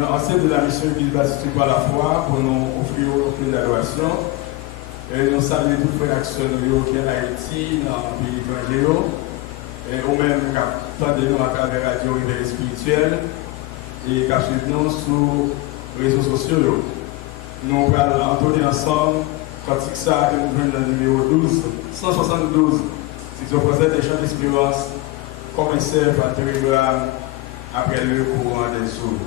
dans l'enceinte de la mission Église Baptiste par la foi pour nous offrir une d'adoration. Et nous saluons tous les frères qui sont en Haïti, dans le pays étranger, et ou même qui attendent à travers la radio Réveil spirituel et qui achètent nous sur les réseaux sociaux. Nous allons entonner ensemble pratique ça que nous venons dans le numéro 12, 172. Si vous posez des chants d'espérance, commencez par télégramme après le courant des eaux.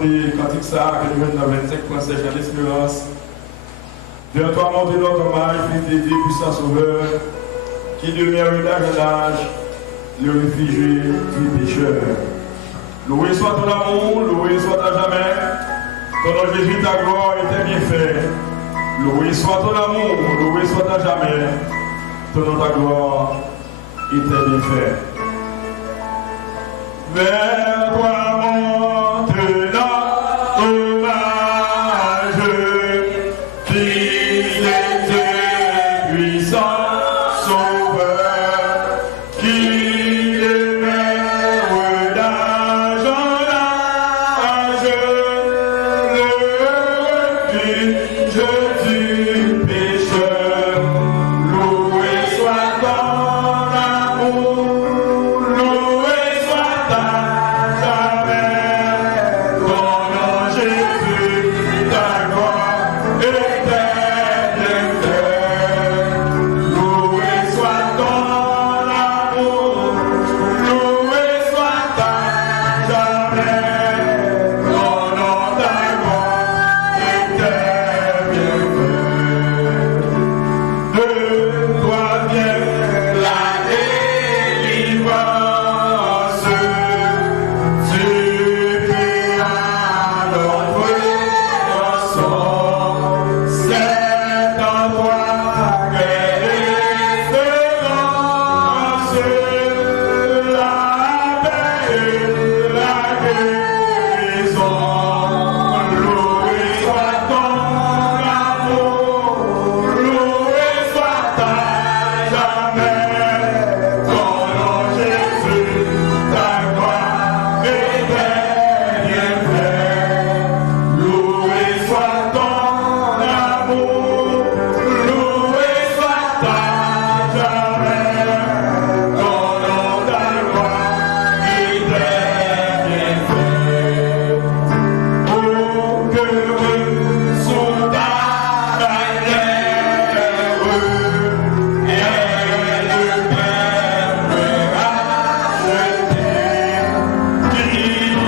côté cantique ça, que nous venons dans 25.7 à l'espérance. Vers toi, monter notre hommage, fidélité, puissant sauveur, qui demeure d'âge en âge, le réfugié du pécheur. Loué soit ton amour, loué soit à jamais. Ton nom Jésus, ta gloire était bien faite. Loué soit ton amour, loué soit à jamais. Ton nom, ta gloire était bien faite. Vers toi monte notre hommage, fidélité, puissant sauveur, qui demeure d'âge en âge, le refuge du pécheur. Loué soit ton amour, loué soit ta jamais, ton nom Jésus, ta gloire était bien faite. Loué soit ton amour, loué soit ta jamais, ton nom, ta gloire était bien faite. De toi vient la délivrance, tu paieras notre rançon. C'est en toi qu'est l'espérance, la paix et la guérison. Loué soit ton amour, loué soit ta jamais, ton nom Jésus, ta gloire était bien faite. Loué soit ton amour, loué soit ta jamais, ton nom, ta gloire était bien faite. Oh, que heureux sont ta bannière, et le Père racheté, qui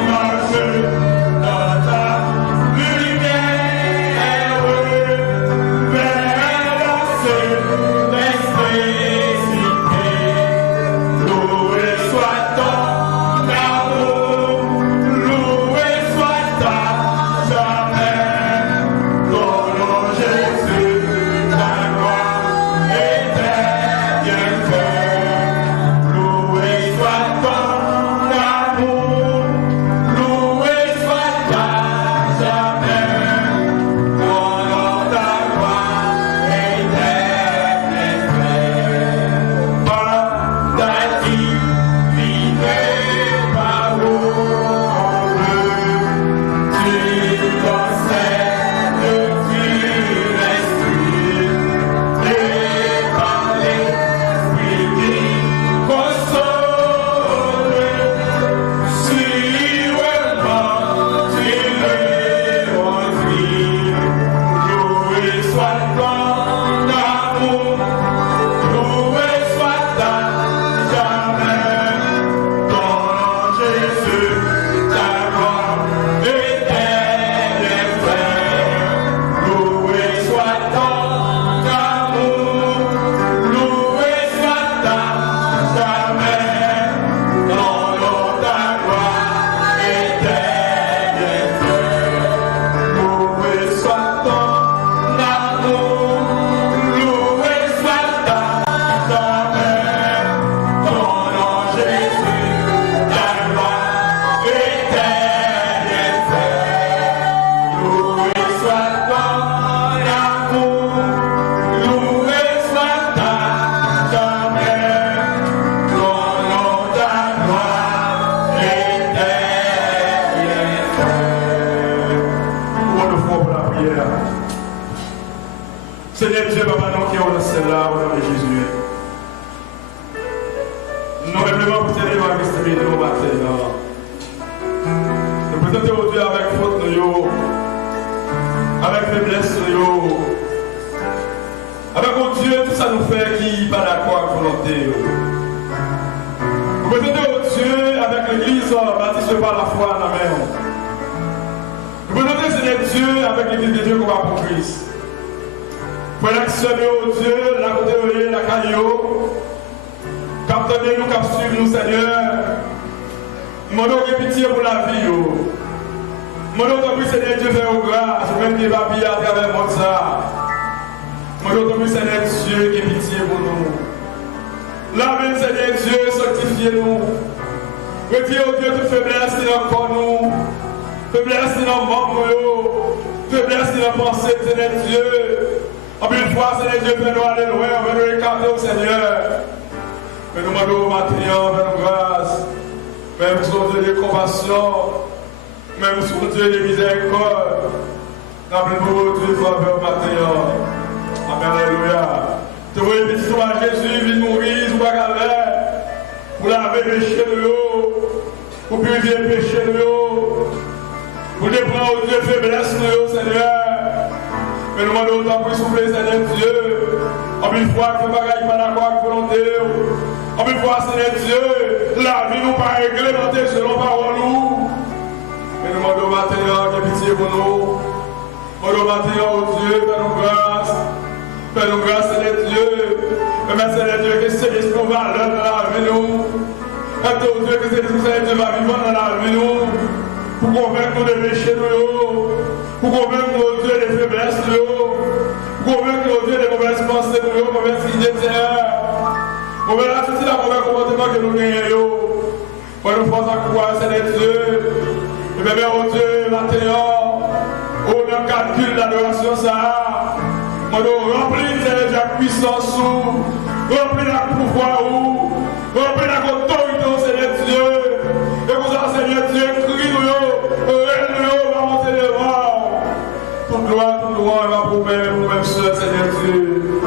marche dans ta lumière, vers la céleste cité. Loué soit ton amour, loué soit ta jamais, ton nom Jésus, ta gloire était bien faite. Loué soit ton amour, loué soit ta jamais, ton nom, ta gloire était bien faite. Par ta divine parole, tu concèdes du l'esprit, et par l'esprit qui console, sûrement tu le remplis. Loué soit ton amour, loué soit ta jamais, ton nom Jésus, ta gloire était bien faite. Loué soit ton amour, loué soit ta jamais, ton nom, ta gloire était bien faite. Loué soit ton amour, loué soit ta jamais, ton nom Jésus, ta gloire était bien faite. Loué soit ton amour, loué soit ta jamais, ton nom, ta gloire était bien faite. Pour le fond pour la prière. Seigneur Dieu, Papa, nous qui sommes celle-là, au nom de Jésus. Nous simplement pour tenir ma question de nos matin. Nous présentons aujourd'hui avec faute, avec faiblesse, avec mon Dieu, tout ça nous fait qui pas d'accord avec volonté. Nous présentons Dieu avec l'église baptisée par la foi en la main. Seigneur Dieu avec l'église de Dieu qu'on va pour Christ. Pour l'actionner au Dieu, la côté la caillou. Captez nous, cap suivre nous, Seigneur. Demandons pitié pour la vie. Demandons que Seigneur Dieu fait grâce, même des papiers à travers le monde. Demandons que Seigneur Dieu qui pitié pour nous. Lavez Seigneur Dieu, sanctifiez-nous. Retirez au Dieu toute faiblesse qui est encore nous. Faiblesse qui est dans membres, faiblesse qui est dans pensée, Seigneur Dieu. En une fois, Seigneur Dieu, fais-nous aller loin, on va nous écarter au Seigneur. Mais nous demandons au matin, fais-nous grâce. Même sur Dieu de compassion, même sur Dieu de miséricorde. Appelez-nous Dieu faveur au matin. Amen, alléluia. Tu vois, le petit sauvage Jésus, il mourir, ou pas pour laver les péchés de l'eau, pour purifier les péchés de l'eau, pour déprendre au Dieu faiblesse de l'eau, Seigneur. Mais nous demandons autant pour souffler, Seigneur Dieu. En une fois, que le bagage pas d'accord avec volonté. En une fois, Seigneur Dieu, la vie nous pas réglementée selon parole nous. Mais nous demandons maintenant qu'il y ait pitié pour nous. Nous demandons maintenant au Dieu, fais-nous grâce. Fais-nous grâce, Seigneur Dieu. Mais Seigneur Dieu, que c'est l'esprit valeur dans la vie nous. Et au Dieu, que c'est l'esprit Seigneur Dieu va vivre dans la vie nous. Pour convaincre nous de pécher nous. Pour convaincre nos Dieu des faiblesses nous. Pour convaincre nos Dieu des mauvaises pensées nous, mauvaises idées, Seigneur. Mauvaise attitude, la mauvaise comportement que nous gagnons. Pour nous faire croire, Seigneur Dieu. Et bien, oh Dieu, maintenant, au nom calcul l'adoration, ça. On nous remplit de la puissance, remplit la pouvoir, remplit la autorité, Seigneur Dieu. Et vous en Seigneur Dieu, crie-nous, règle-nous, va monter les vents. Toute gloire, va pour même seul, Seigneur Dieu.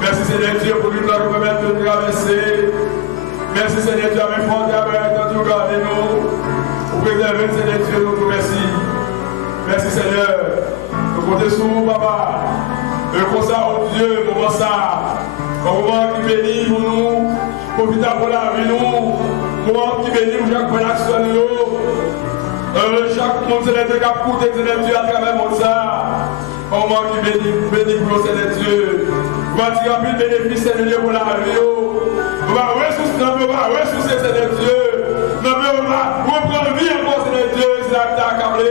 Merci Seigneur Dieu pour nous permettre de traverser. Merci Seigneur Dieu, avec fort d'avoir entendu garder nous. Pour préserver Seigneur Dieu, nous vous remercie. Merci Seigneur. Nous comptons sur vous, Papa. Et comme ça, oh Dieu, moment ça. Un moment qui bénit pour nous. Profitez pour la vie nous. Moment qui bénit pour chaque relation nous. Chaque monde Seigneur Dieu qui a coûté Seigneur Dieu à travers le monde ça. Un moment qui bénit pour nous Seigneur Dieu. Nous allons tirer un peu de bénéfice Seigneur Dieu pour la vie. Nous allons ressourcer Seigneur Dieu. Nous allons reprendre vie encore Seigneur Dieu. C'est là que tu as accablé.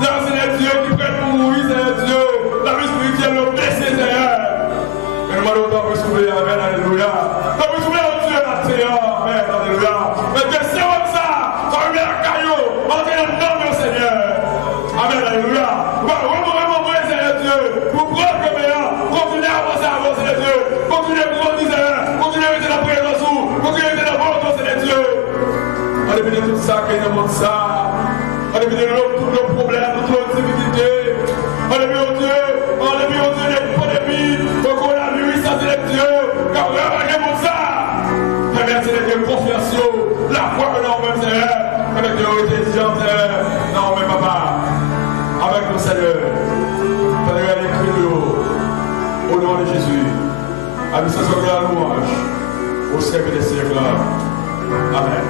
Seigneur Dieu qui prête pour mourir Seigneur Dieu. La vie spirituelle nous blesse Seigneur. Et nous allons autant pour souffler. Amen. Alléluia. Nous allons souffler au Dieu la terre. Amen. Alléluia. Mais que c'est comme ça. Quand on met un caillou, on est dans le nom Seigneur. Amen. Alléluia. Remonter Seigneur Dieu. Pour prendre le meilleur. Continuez à avancer Seigneur Dieu. Continuez à grandir Seigneur. Continuez à mettre la présence. Continuez à mettre la volonté Seigneur Dieu. On est venu tout ça, qu'il y a monde ça. On est venu tous nos problèmes, toutes nos difficultés. On est venu au Dieu des pandémies. Donc on a vu ça Seigneur Dieu. Car on a regardé pour ça. Permettez Seigneur Dieu confiance. La foi que nous avons Seigneur. Avec l'autorité diligente Seigneur. Non mais papa. Avec nous Seigneur. Seigneur écrit au nom de Jésus. À nous ce soir la louange. Au siècle des siècles. Amen.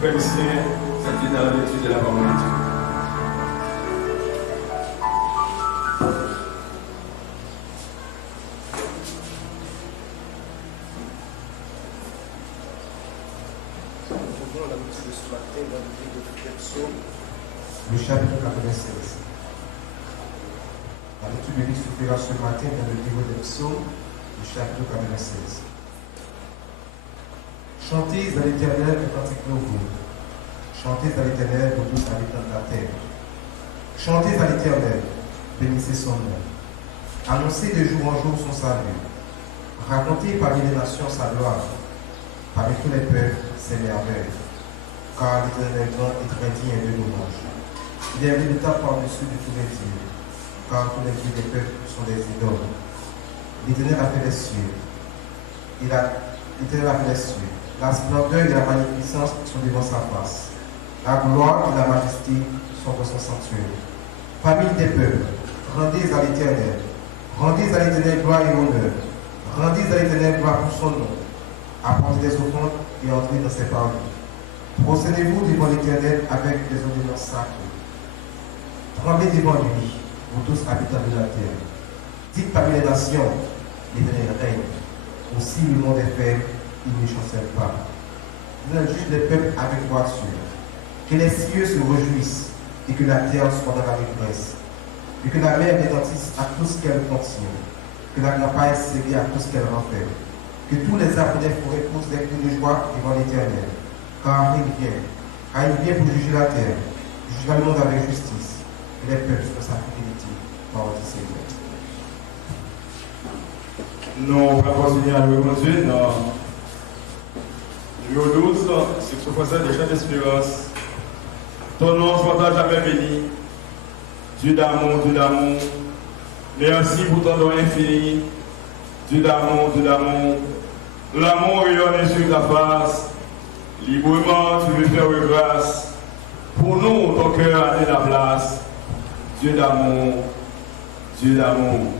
Frères et sœurs, c'est dans l'étude de la parole de Dieu. Le chapitre 96. La lecture biblique s'ouvrira ce matin dans le livre des psaumes, le chapitre 96. Chantez à l'Éternel le cantique nouveau. Chantez à l'Éternel, vous tous habitants de la terre. Chantez à l'Éternel, bénissez son nom. Annoncez de jour en jour son salut. Racontez parmi les nations sa gloire. Parmi tous les peuples, ses merveilles. Car l'Éternel est grand et très digne de louange. Il est véritable par-dessus de tous les dieux. Car tous les dieux des peuples sont des idoles. L'Éternel a fait les cieux. L'Éternel a fait les cieux. La splendeur et la magnificence sont devant sa face. La gloire et la majesté sont dans son sanctuaire. Famille des peuples, rendez à l'Éternel. Rendez à l'Éternel gloire et honneur. Rendez à l'Éternel gloire pour son nom. Apportez des offrandes et entrez dans ses parvis. Procédez-vous devant l'Éternel avec des ordonnances sacrées. Tremblez devant lui, vous tous habitants de la terre. Dites parmi les nations, l'Éternel règne. Aussi le monde est fait, il ne chancelle pas. L'Éternel juge les peuples avec droiture. Que les cieux se réjouissent et que la terre soit dans la détresse. Et que la mer retentisse à tout ce qu'elle contient. Que la campagne s'éveille à tout ce qu'elle renferme. Que tous les arbres des forêts poussent des cris de joie devant l'Éternel. Car il vient pour juger la terre. Il jugera le monde avec justice. Et les peuples sur sa fidélité. Parole du Seigneur. Nous allons continuer à louer mon Dieu dans numéro 12, c'est ce français de chant d'espérance. Ton nom soit jamais béni. Dieu d'amour, Dieu d'amour. Merci pour ton don infini. Dieu d'amour, Dieu d'amour. L'amour rayonne sur ta face. Librement, tu veux faire grâce. Pour nous, ton cœur a la place. Dieu d'amour, Dieu d'amour.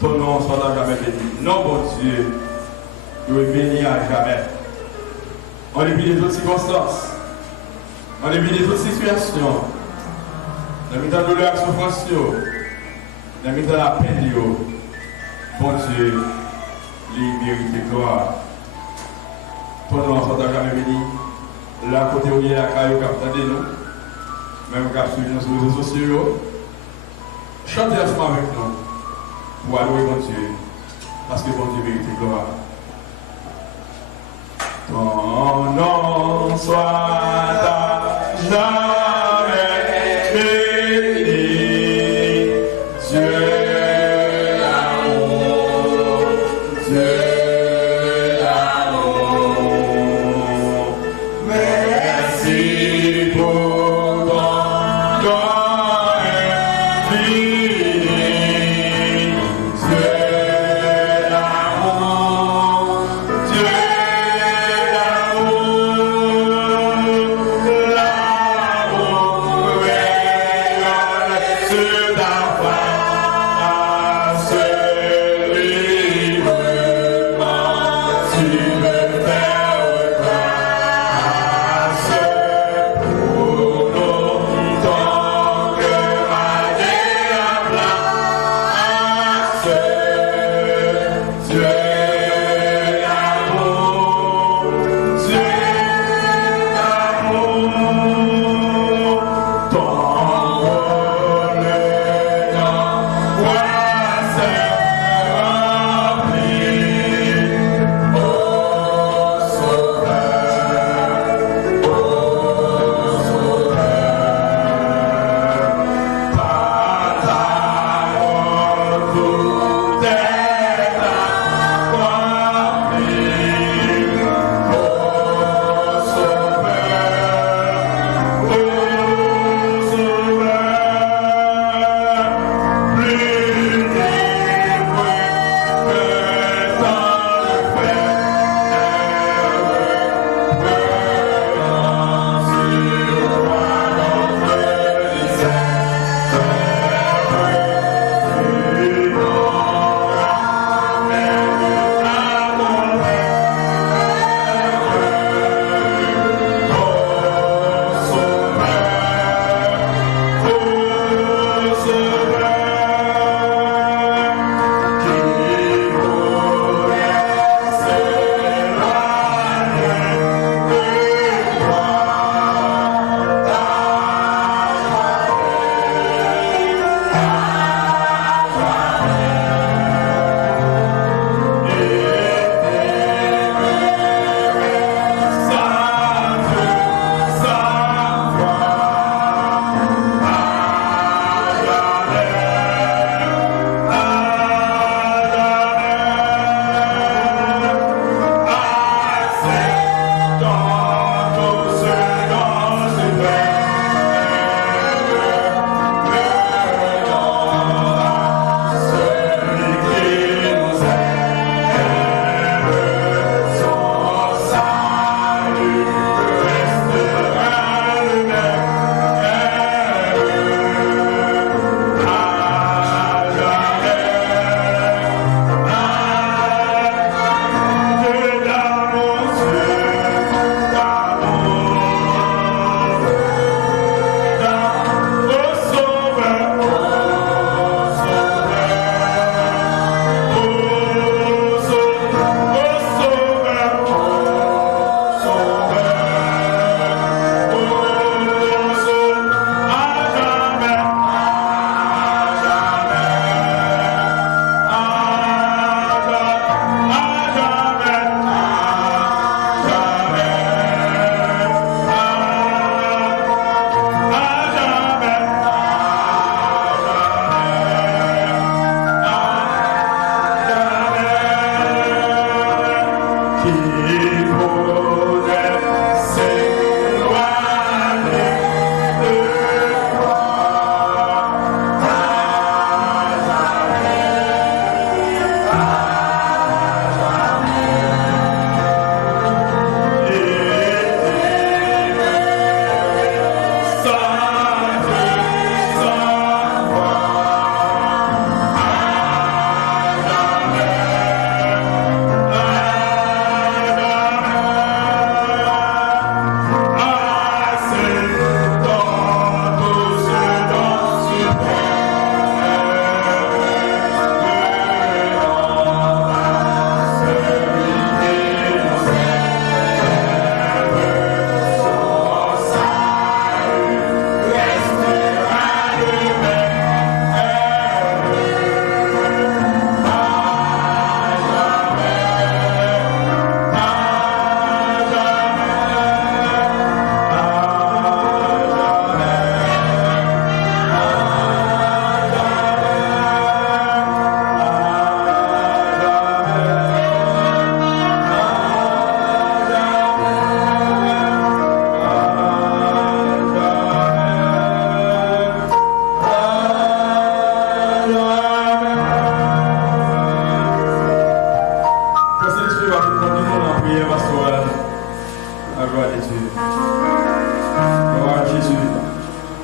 Ton nom soit jamais béni. Non, bon Dieu, tu es béni à jamais. En dépit des autres circonstances, en dépit des autres situations, dans le temps de douleur et souffrance, dans le temps de la peine, bon Dieu, il mérite gloire. Ton nom soit jamais béni. Là, côté où il y a la caillou, captez nous, même cap sur nos réseaux sociaux, chantez ensemble avec nous pour allouer mon Dieu, parce que bon Dieu mérite gloire. Ton nom soit jamais béni, Dieu l'amour, Dieu l'amour. Merci pour ton don infini, Dieu l'amour, Dieu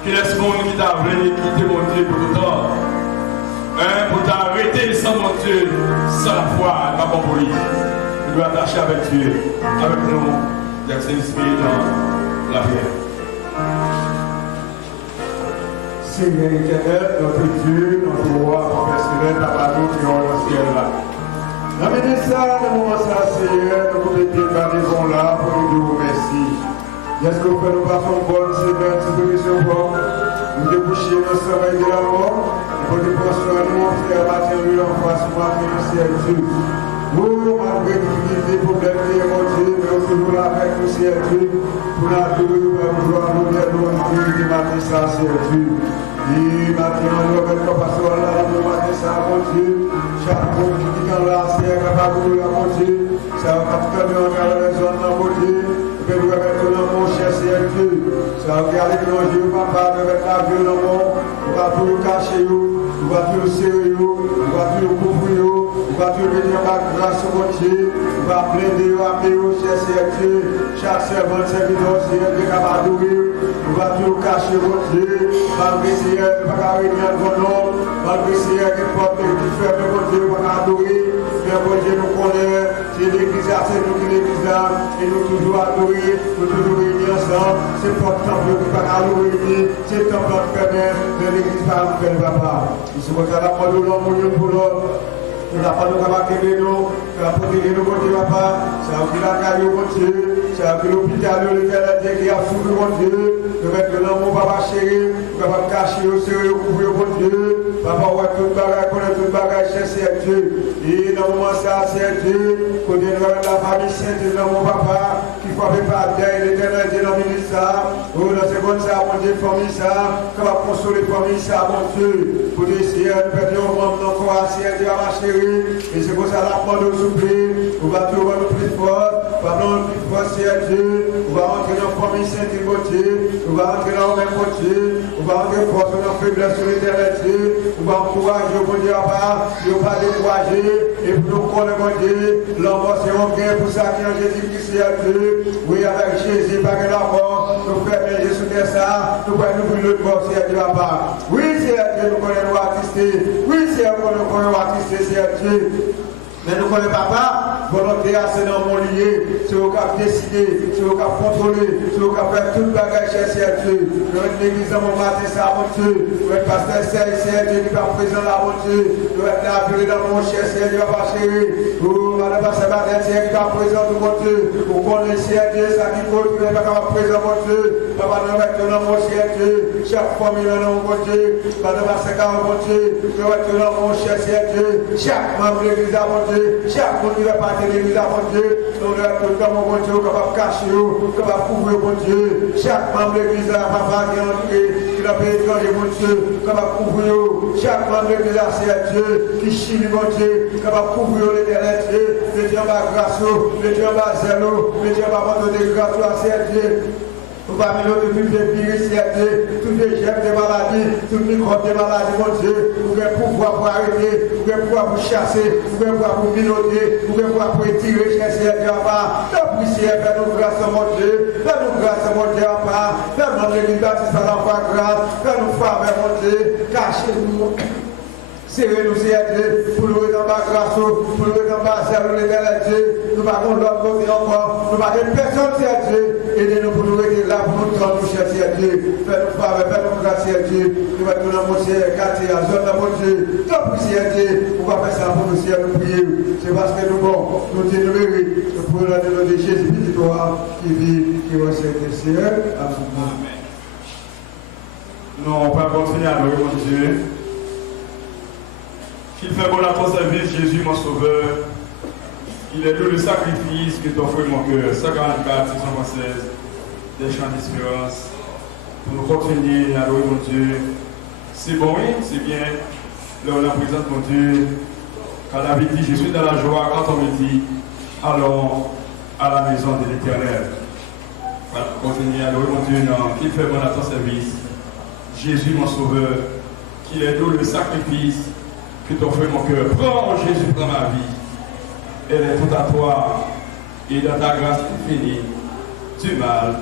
Qui laisse monde qui t'a voulu quitter mon Dieu pour tout temps. Pour t'arrêter sans mon Dieu, sans la foi, pas bon pour lui. Il doit attacher avec Dieu, avec nous, il s'inspirer dans la vie. Seigneur éternel, notre Dieu, notre roi professionnel, papa nous qui ont le ciel là. Dans le ça, dans le moment ça, Seigneur, nous vous mettez par raison là pour nous dire merci. Est-ce que nous faisons pas son bon, Seigneur, si nous sommes bons, nous déboucher le sommeil de la mort, pour nous construire nous, frère, bâtir nous en face, marquer le ciel Dieu. Nous, malgré les difficultés, problèmes, mon Dieu, mais nous sommes là avec nous, ciel Dieu, pour nous adorer, pour nous gloire, nous matin ça, ciel Dieu. Et maintenant, nous avons une passion là, nous matin ça, mon Dieu. Chaque monde qui dit dans la c'est capable de la mon Dieu. Ça va pas tout dans les zones dans mon Dieu. Mais nous avons dans mon cher ciel Dieu. Ça va regarder dans Dieu, papa, nous avons la vie dans mon. Nous va tout cacher, nous va tout serrer, nous va tout couvrir, nous va tout venir par grâce au mon Dieu. Nous va plaider, appeler, cher ciel Dieu. Chaque servant, serviteur, ciel Dieu, capable d'ouvrir. Nous va tout cacher, mon Dieu. Malgré Seigneur, nous va pas réunir ton nom. Malgré Seigneur, qui porte, qui fait, mon Dieu, pour adorer. Mais mon Dieu, nous connaît. C'est l'église, c'est nous qui l'église là. Et nous toujours adorer, nous toujours réunis ensemble. C'est pour le temple qui va nous réunir. C'est le temple qui fait bien. Mais l'église va nous faire, papa. Nous sommes à la mort de l'homme pour l'autre. Nous n'avons pas de camarades, nous avons protégé nos côtés, papa. C'est un peu la caille, mon Dieu. C'est un peu l'hôpital, le Canadien qui a foutu, mon Dieu. Nous mettons l'amour, papa chéri. Nous avons caché au sérieux, couvrir, mon Dieu. Papa, ouais, tout le bagage, connaît tout le bagage, c'est Dieu. Et dans le moment, c'est Dieu. Côté de la famille sainte, dans mon papa, qui fait pas d'aide, l'éternel, dans le ministère. Oh, dans ce bon ça, mon Dieu, famille ça. Qu'on va consoler, famille ça, mon Dieu. Pour essayer de perdre un membre encore, c'est Dieu, ma chérie. Et c'est pour ça la porte de souffler. On va trouver le plus fort. Pendant le plus fort, c'est Dieu. On va rentrer dans la famille sainte et Dieu. On va rentrer dans le même Dieu. On va rentrer force dans la faiblesse sur l'éternel Dieu. On va encourager au Dieu à part. Il ne faut pas décourager. Et pour nous connaître mon Dieu, l'enfant c'est un gain pour ça qui est en Jésus-Christ, c'est Dieu. Oui, avec Jésus, pas que l'enfant. Nous faisons bien Jésus de ça. Nous pouvons nous brûler le corps, c'est Dieu à part. Oui, c'est Dieu, nous connaissons l'artiste. Oui, c'est Dieu, nous connaissons l'artiste, c'est Dieu. Mais nous connaissons papa, volonté c'est dans mon lié, c'est au cap décider, c'est au cap contrôler, c'est au cap faire tout le bagage chez Dieu. Nous sommes l'église dans mon matin, c'est à mon Dieu. Nous sommes pasteur, c'est Dieu qui va présent là, mon Dieu. Nous sommes appelés dans mon cher, c'est Dieu, pas chéri. Nous madame pasteur matin, c'est qui va présent tout mon Dieu. Vous connaissez Dieu, ça qui compte, vous n'avez pas présent mon Dieu. Papa, nous mettons dans mon cher Dieu. Chaque famille dans mon Dieu. Madame pasteur, mon Dieu. Nous mettons dans mon cher, c'est Dieu. Chaque membre de l'église à mon Dieu. Chaque monde qui va partir de l'église à mon Dieu, nous devons tout le temps, mon Dieu, capable de cacher, capable de couvrir, mon Dieu. Chaque membre de l'église à papa qui est entré, qui n'a pas étranger, mon Dieu, capable de couvrir. Chaque membre de l'église à Dieu, qui chine, mon Dieu, capable de couvrir l'éternel Dieu. Le Dieu en bas grâce, le Dieu en bas zèle, le Dieu en bas vente de grâce à Dieu. Nous parmi nous de toutes les virus, toutes les germes de maladies, toutes les microbes de maladies, mon Dieu. Vous pouvez pouvoir vous arrêter, vous pouvez pouvoir vous chasser, vous pouvez pouvoir vous piloter, vous pouvez pouvoir vous étirer, chercher Dieu en bas. La poussière, fais-nous grâce, mon Dieu. Fais-nous grâce, mon Dieu en bas. Fais-nous l'église baptiste à l'enfant grâce. Fais-nous faveur, mon Dieu. Cachez-nous. Serrez-nous, Dieu, pour nous en bas grâce, pour nous en bas zèle, l'éternel Dieu. Nous n'avons l'autre côté encore, nous n'avons personne, Dieu. Aidez-nous pour nous aider là, pour nous prendre, cher Dieu. Fais-nous faveur, fais-nous grâce, Dieu. Nous mettons dans mon ciel, quartier, à zone dans mon Dieu. Tant pis, Dieu, pourquoi faire ça pour nous, Seigneur, nous prier. C'est parce que nous, bon, nous te mérites. Nous pouvons la nom de Jésus, toi, qui vit, qui recède le ciel. Amen. Non, on va continuer à louer mon Dieu. Qu'il fait bon à ton service, Jésus, mon sauveur. Il est tout le sacrifice que t'offre mon cœur. 144, 676, des chants d'espérance. Pour nous continuer à louer mon Dieu. C'est bon, oui, c'est bien. Là, on la présente mon Dieu. Quand la vie dit, je suis dans la joie, quand on me dit, allons à la maison de l'Éternel. Voilà, continuer à louer mon Dieu. Non, qu'il fait bon à ton service. Jésus, mon sauveur. Qu'il est tout le sacrifice que t'offre mon cœur. Prends, Jésus, prends ma vie. Elle est toute à toi. Et dans ta grâce infinie, du mal,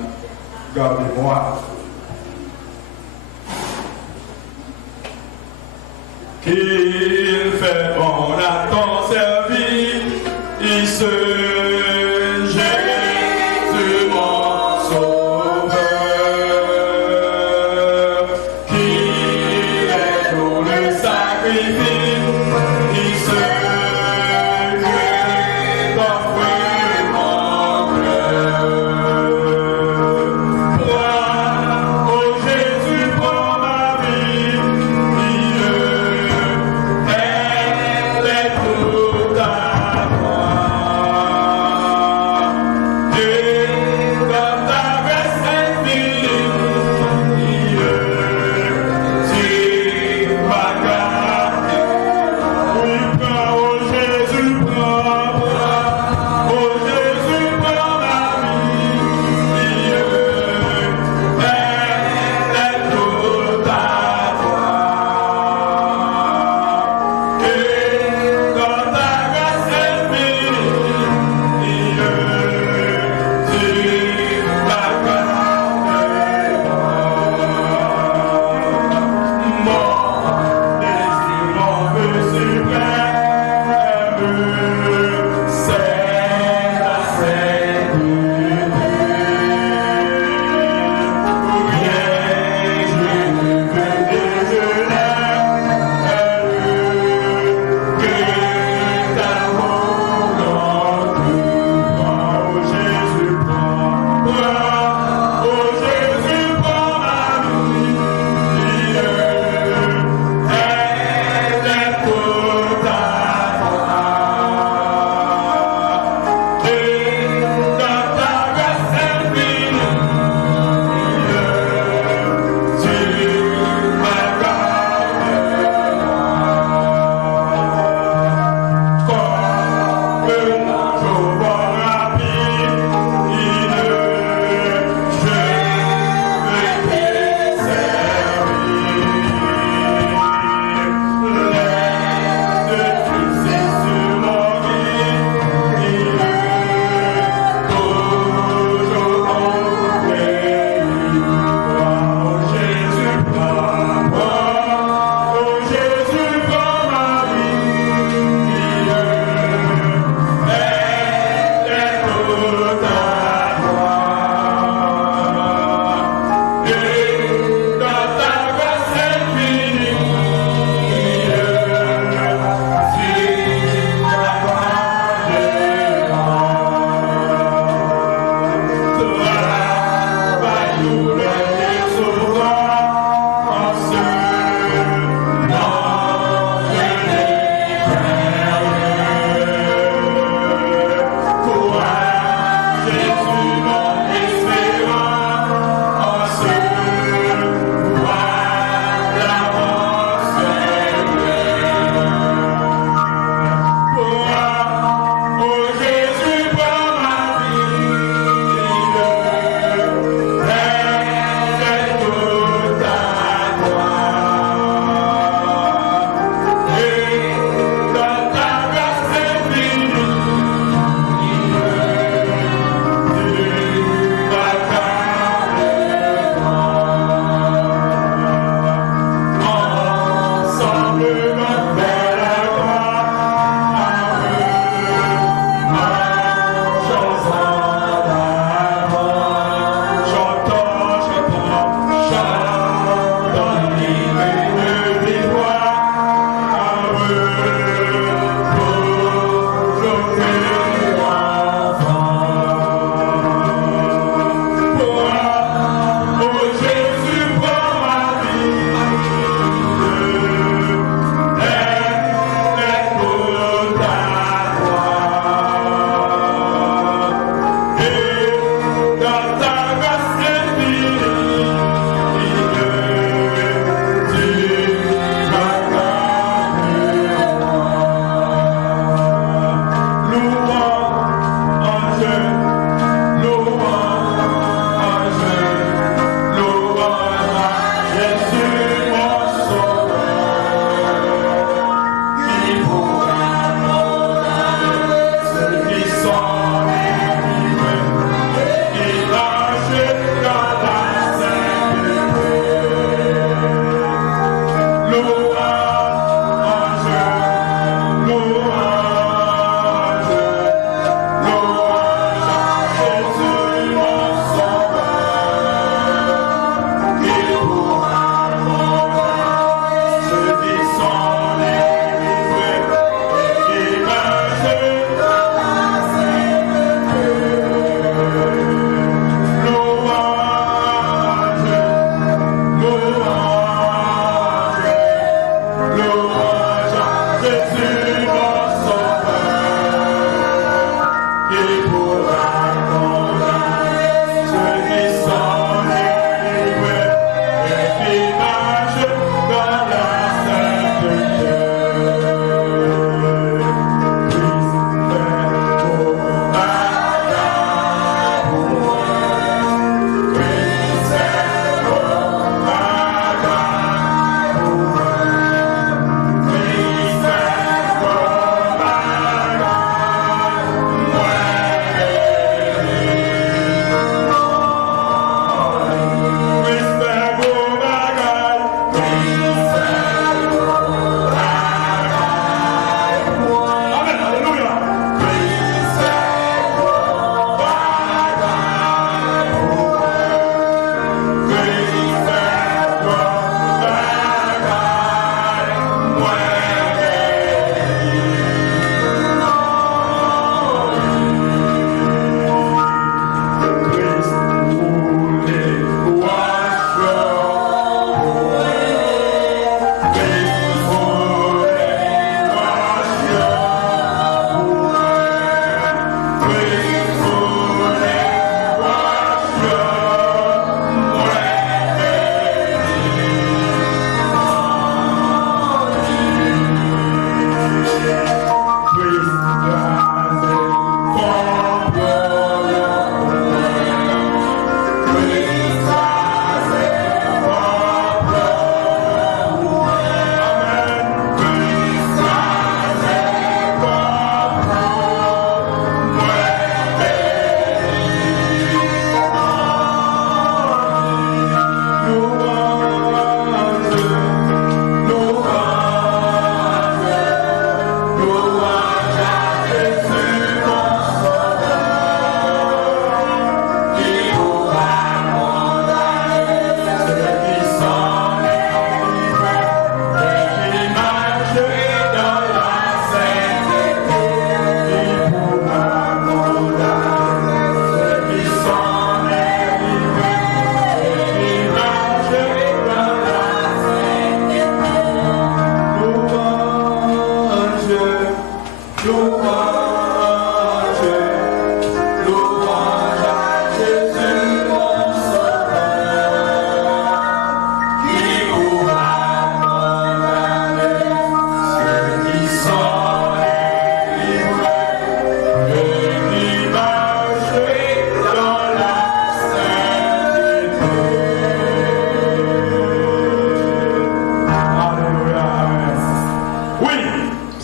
garde-moi. qu'il fait bon à ton service. Jésus mon sauveur, qu'il est tout le sacrifice, il se crée d'offre mon cœur. Prends, oh Jésus, prends ma vie, il est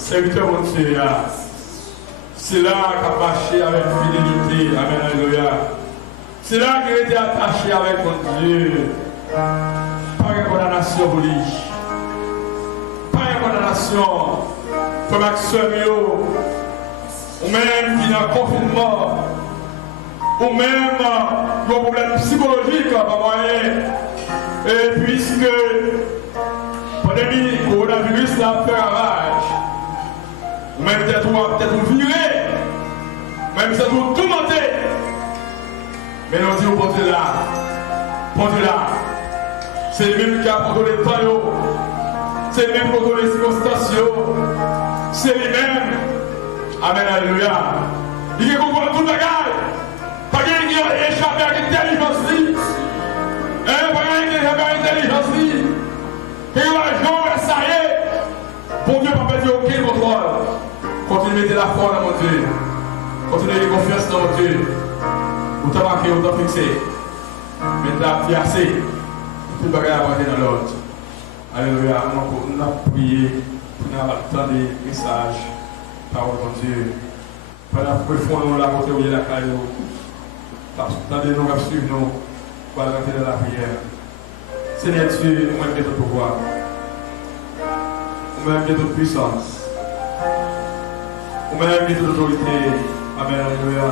Serviteur mon Dieu, c'est là qu'il a marché avec fidélité. Amen, alléluia. C'est là qu'il a été attaché avec mon Dieu. Pas de condamnation pour lui. Pas de condamnation pour Maxime, ou même qui est en confinement, ou même qui a un problème psychologique, pas moyen. Et puisque la pandémie, le coronavirus a fait ravage, ou même peut-être viré, même peut-être tout monté. Mais nous disons, bon Dieu là, c'est le même qui a contrôlé le temps, c'est le même qui a contrôlé les circonstances, c'est le même. Amen, alléluia. Il est contrôlé tout le bagage. Pas qu'il y a échappé à l'intelligence. Pas qu'il y a échappé à l'intelligence. Et l'argent, ça y est. Pour Dieu, pas perdre aucun contrôle. Continuez à mettre la foi dans mon Dieu. Continuez à avoir confiance dans mon Dieu. Autant marqué, autant fixé. Maintenant, il y a assez. Tout le bagage à avancer dans l'autre. Alléluia. On a prié pour avoir le temps des messages. Parole de Dieu. Pendant que nous faisons la côté où il y a la caillou. Tendez nous à suivre nous. Pour rentrer dans la prière. Seigneur Dieu, nous aimons ton pouvoir. Nous aimons ton puissance. Nous aimons ton autorité. Amen. Alléluia.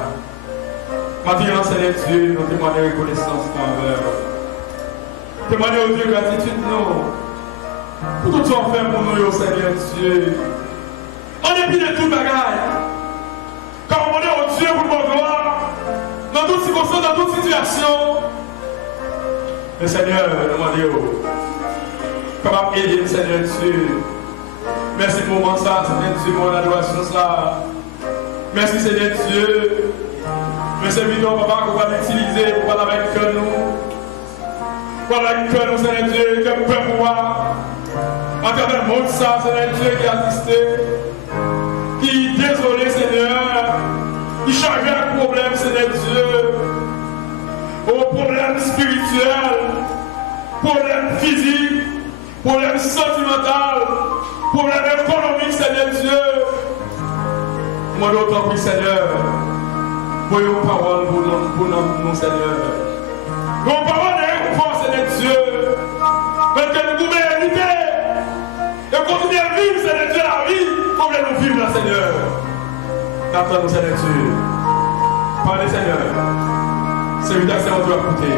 Maintenant, Seigneur Dieu, nous demandons reconnaissance envers. Demandez au Dieu gratitude nous. Pour tout ce qu'on fait pour nous, Seigneur Dieu. En dépit de tout bagaille. Quand on est au Dieu pour mon gloire, dans toutes circonstances, dans toute situation. Le Seigneur, demandez-vous. Comment aider le Seigneur Dieu. Merci pour mon ça, Seigneur Dieu, mon adoration ça. Merci Seigneur Dieu. Mes serviteurs, papa, qu'on va l'utiliser pour parler avec nous. Pour parler avec nous, Seigneur Dieu, que nous pouvons voir. À travers le monde, ça, Seigneur Dieu, qui a assisté. Qui est désolé, Seigneur. Qui charge un problème, Seigneur Dieu. Au problème spirituel, problème physique, problème sentimental, problème économique, Seigneur Dieu. Moi, d'autant plus, Seigneur. Voyons parole pour nous, Seigneur. Nos paroles de réconfort, Seigneur Dieu. Parce que nous pouvons Attends, nous sommes dessus. Parlez, Seigneur. C'est une action que doit écouter.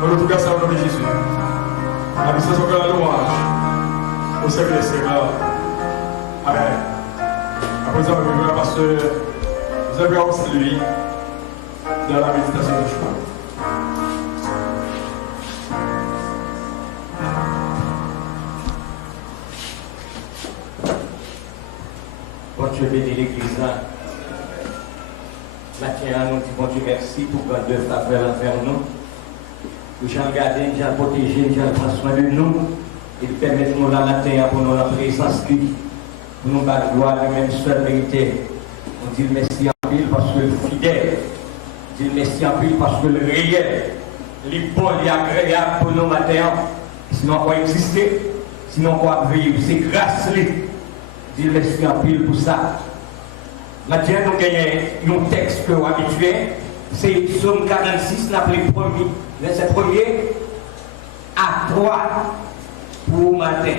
Dans tout cas, c'est au nom de Jésus. La puissance de la louange. Au service du Seigneur. Amen. Après ça, on va parce que vous avez aussi lui dans la méditation de choix. Bon Dieu bénit l'église là. Matin, nous disons bon Dieu merci pour grande faveur envers nous. Pour Jean garder, Jean protéger, Jean prendre soin de nous. Et permettre nous la matin pour nous la présence pour nous battre gloire la même seule vérité. On dit merci en pile parce que le fidèle. On dit merci en pile parce que le réel. Les bons, les agréables pour nous matin. Sinon on va exister. Sinon on va vivre. C'est grâce à lui. Je dis merci en pile pour ça. Maintenant, nous gagnons un texte que vous habitué. C'est Psaume 46, le premier, verset 1er à 3 pour matin.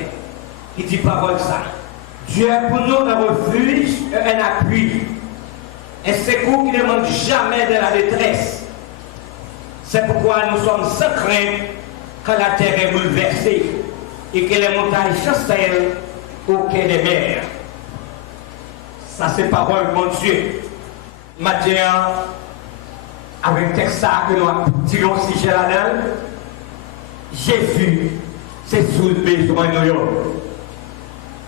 Il dit parole ça. Dieu est pour nous un refuge et un appui. Un secours qui ne manque jamais de la détresse. C'est pourquoi nous sommes sans crainte quand la terre est bouleversée et que les montagnes chancellent au quai des mers. Ça, c'est parole de mon Dieu. Maintenant, avec le texte que nous tirons aussi chez la dalle, Jésus, c'est sous le besoin de nous.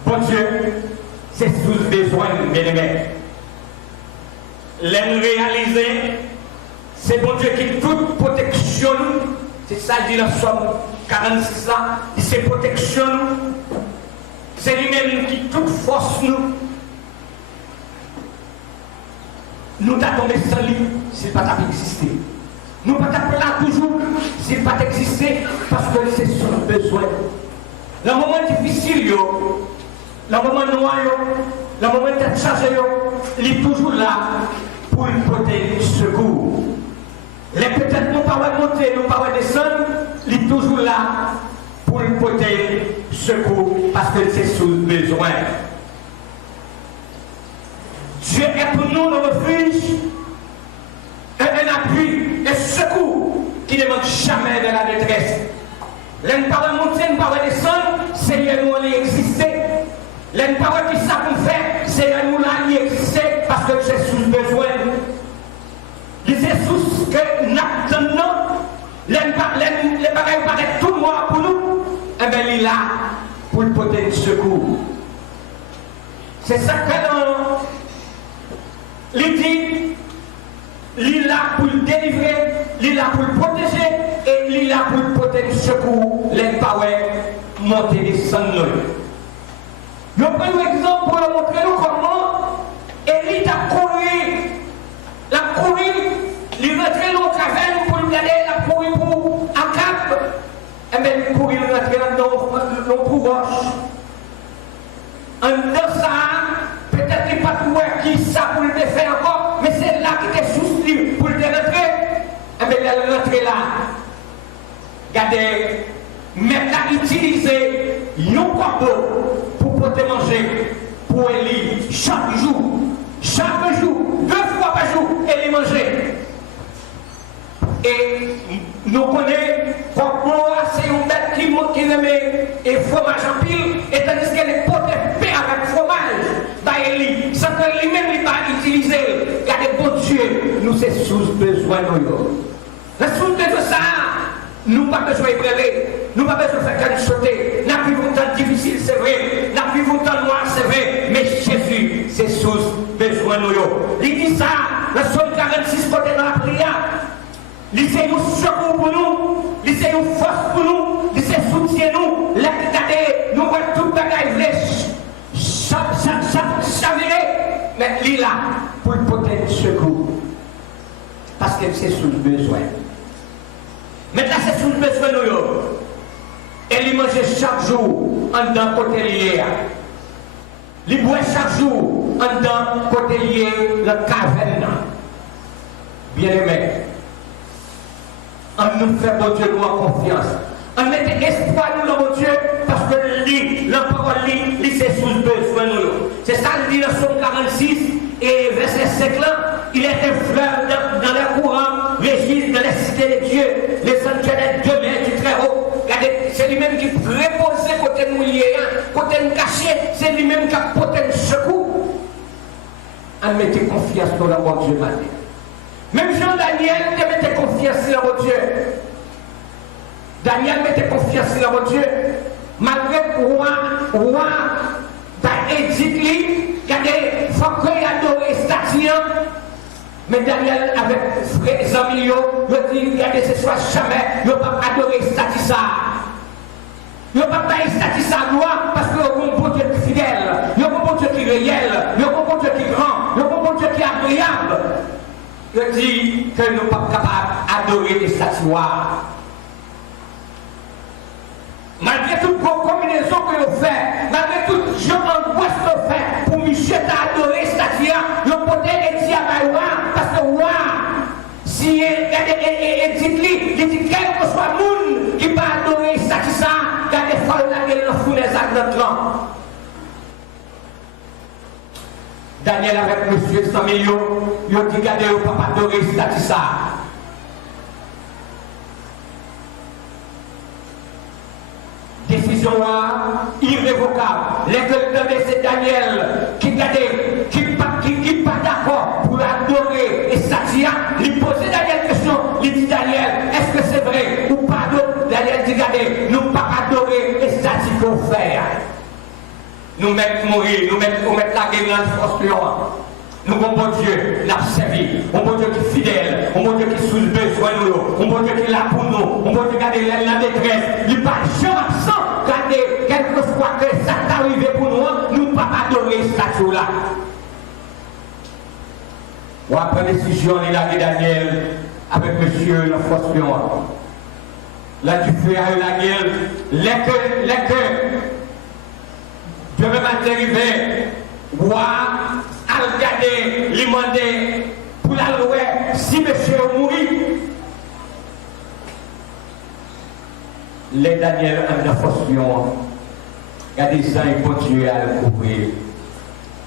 Bon Dieu, c'est sous le besoin de nous. L'aime réaliser, c'est bon Dieu qui toute protection, c'est ça dit dans Somme 46 là, c'est protection, c'est lui-même qui toute force nous. Nous t'avons tombé sans lui s'il n'a pas existé. Nous ne t'avons pas là toujours s'il n'a pas existé parce que c'est son besoin. Le moment difficile, le moment noir, le moment de chargé, il est toujours là pour nous porter secours. Les peut-être nous ne pouvons pas monter, nous ne pouvons pas descendre, il est toujours là pour nous porter secours parce que c'est son besoin. Dieu est pour nous le refuge, un appui, un secours qui ne manque jamais de la détresse. Les paroles monter, les paroles descendre, c'est nous qui exister. Les paroles qui savent faire, c'est nous là qui exister parce que c'est sous besoin. C'est sous que nous attendons, les paroles paraissent tout noir pour nous, et bien il est là pour porter le secours. C'est ça que nous. Il dit, il est là pour le délivrer, il est là pour le protéger et il est là pour le porter le secours, les paroles monter les descendre. Je prends un exemple pour le montrer nous comment Élie a couru, il est rentré dans la caverne pour lui aller, il a couru pour Akab, et bien il couru, il est rentré dans le pouvoir. En dedans ça, peut-être qu'il n'y a pas de qui ça pour le faire encore, mais c'est là qui était sous pour le rentrer. Et bien, il est rentré là. Regardez, maintenant, utiliser un corbeau pour porter manger pour Élie chaque jour, 2 fois par jour, Élie mangeait. Et nous connaissons, corbeau, c'est une bête qui remet et fromage en pile, et tandis qu'elle est portée paix avec fromage. Élie, sans que lui-même il va utiliser. Regardez, bon Dieu, nous c'est sous besoin de nous. La sous de ça, nous pas besoin de brûler, nous pas besoin de faire qu'elle sauter. N'a plus longtemps difficile, c'est vrai, n'a plus longtemps noir, c'est vrai, mais Jésus, c'est sous besoin de nous. Il dit ça, la Somme 46 côté dans la prière. Il c'est un secours pour nous, il c'est une force pour nous, il c'est soutien nous. Regardez, nous voyons tout le bagaille flèche. Mais il est là pour le porter le secours. Parce que c'est sous le besoin. Maintenant, c'est sous le besoin de nous. Et il mange chaque jour en dedans côté lié. Il boit chaque jour en dedans côté lié le caverne. Bien aimé. On nous fait bon Dieu nous en confiance. On mette espoir nous dans mon Dieu parce que lui, la parole lui, c'est sous le besoin nous. C'est ça qu'il dit dans Somme 46 Et verset 5 là, il est un fleuve dans les courants, régis dans les cités de Dieu, les sanctuaires de Dieu du très haut. Regardez, c'est lui-même qui repose côté nous lié, côté nous caché, c'est lui-même qui apporte un secours. On mettait confiance dans le bon Dieu matin. Même Jean-Daniel te mettait confiance dans le bon Dieu. Daniel mettait confiance dans le bon Dieu. Malgré que roi t'a édité, regardez, il faut qu'il adore les statues. Mais Daniel, avec ses amis, il dit, regardez, ce soit jamais, il ne pas adorer les statues ça. Il ne pas les statues ça gloire parce qu'il y a un bon Dieu qui est fidèle, il y a un bon Dieu qui est réel, il y a un bon Dieu qui est grand, il y a un bon Dieu qui est agréable. Il dit que nous ne sommes pas capables d'adorer les statues. Malgré toute combinaison que nous faisons, malgré toute jeu angoisse que nous faisons, pour Michel adorer Statia, nous pouvons dire à Baïwa, parce que Wa, si il dit quel que soit le monde qui va adorer Statia, il y a des fois qui ont fait les actes de notre Daniel avec monsieur 100 millions, il a dit regardez, il ne peut pas adorer Statia. Décision irrévocable. Les que c'est Daniel qui n'est pas d'accord pour adorer et Satia. Il posait Daniel question. Il dit Daniel, est-ce que c'est vrai ou pas? Daniel dit regardez, nous ne pas adorer et Satia qu'on fait. Nous mettons mourir, nous mettons la guerre dans le force. Nous avons un bon Dieu, nous avons servi, un bon Dieu qui est fidèle, un bon Dieu qui est sous le besoin de nous, un bon Dieu qui est là pour nous, un bon Dieu qui a la détresse. Il n'est pas jamais absent. Regardez, quelquefois que ça t'est arrivé pour nous, nous ne pouvons pas adorer ce statut-là. On a pris décision, il a dit Daniel, avec monsieur le force lion. Là, tu fais à Daniel, les que, demain matin arrivé, à regarder, lui demander pour la loi si monsieur mourit. Les Daniel en la force lion, regardez ça, il continue à le couvrir,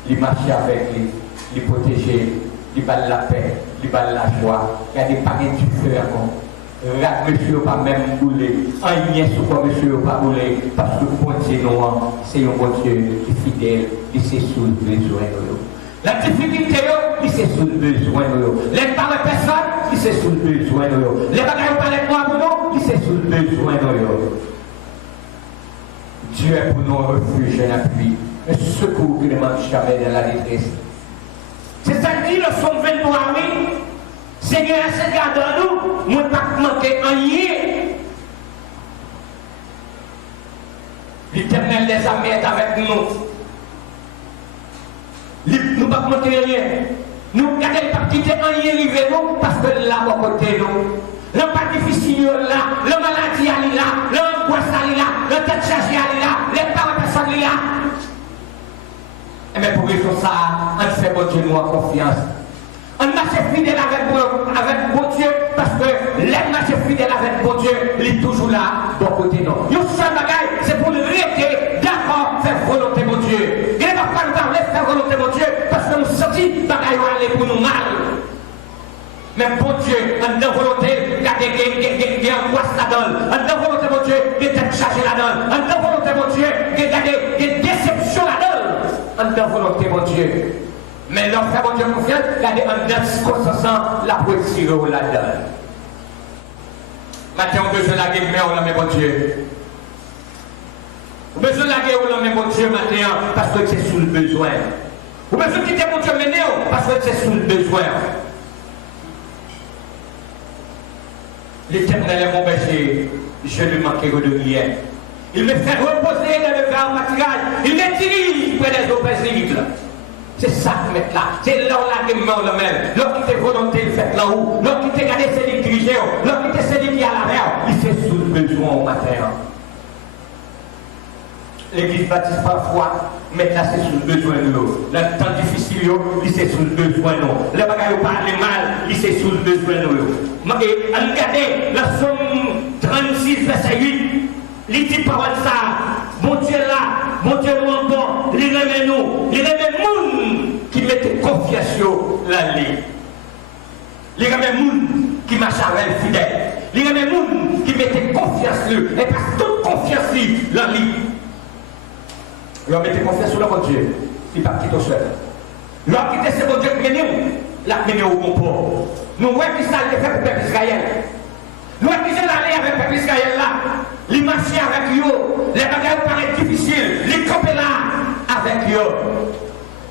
il marche avec lui, il protéger, il bat la paix, il bat la joie, regardez pas de feu encore. Monsieur pas même boulé, un lien sur quoi monsieur pas boulé, parce que bon Dieu noir, c'est un bon Dieu qui est fidèle, qui sait sous le besoin. La difficulté, il sait sous le besoin. Les parents personnes, il sait sous le besoin. Les bagages pas les noirs pour nous, il sait sous le besoin. Dieu est pour nous un refuge, un appui, un secours qui ne manque jamais dans la détresse. C'est ça qui dit le psaume 23, oui. Seigneur, c'est gardant nous, nous ne pas manquer rien. L'Éternel des armées est avec nous. Nous ne pas manquer rien. Nous ne pas quitter rien rivé nous parce que là, à côté nous. Le pas difficile là, le maladie est là, l'angoisse est là, le tête chargée est là, les parents personnes sont là. Et bien pour résoudre ça, on fait bon Dieu nous en confiance. On marche fidèle avec bon Dieu parce que l'aide marche fidèle avec bon Dieu, il est toujours là, bon côté non. Nous seul bagaille, c'est pour nous rester d'accord, faire volonté mon Dieu. Il n'est pas nous parler, faire volonté mon Dieu, parce que nous sentis bagaille aller pour nous mal. Mais bon Dieu, en de volonté, il y a des angoisses là-dedans. En de volonté mon Dieu, des têtes chargées là-dedans. En de volonté mon Dieu, il y a des déceptions là-dedans. En de volonté mon Dieu. Mais l'homme fait mon Dieu confiance, regardez en discours la poésie là-dedans. Maintenant, on a besoin de la guerre, mais on a mon Dieu. On a besoin de la guerre, on a mon Dieu maintenant, parce que c'est sous le besoin. On a besoin de quitter mon Dieu maintenant, parce que c'est sous le besoin. L'Éternel est mon berger, je ne manquerai de rien. Il me fait reposer dans le vert matériel, il me dirige près des eaux paisibles. C'est ça qui met là. C'est là où la gueule le même. Là qui te volonté, il fait là-haut. Là qui te gardé, c'est lui qui dirige. Là qui te c'est lui qui a la mer. Il s'est sous le besoin au matin. L'église baptiste parfois, mais là c'est sous le besoin de l'eau. Le temps difficile, il s'est sous le besoin de l'eau. Le bagage parle mal, il s'est sous le besoin de l'eau. Et regardez, la somme 36, verset 8, il dit parole ça. Mon Dieu là, mon Dieu nous entend, il remet nous, il remet nous qui mettait confiance dans lui. Il y a des gens qui marchent avec elle fidèle. Il y a des gens qui mettaient confiance en lui. Et parce que toute confiance dans lui. Ils mettaient confiance sur le bon Dieu. Il n'est pas petit au seul. Lorsqu'il était ce bon Dieu qui venait, il a mené au bon port. Nous voyons que ça a été fait pour le peuple Israël. Nous voyons que c'est allé avec le peuple Israël là. Il marchait avec eux. Les bagages paraissent difficiles. Il campait là avec eux.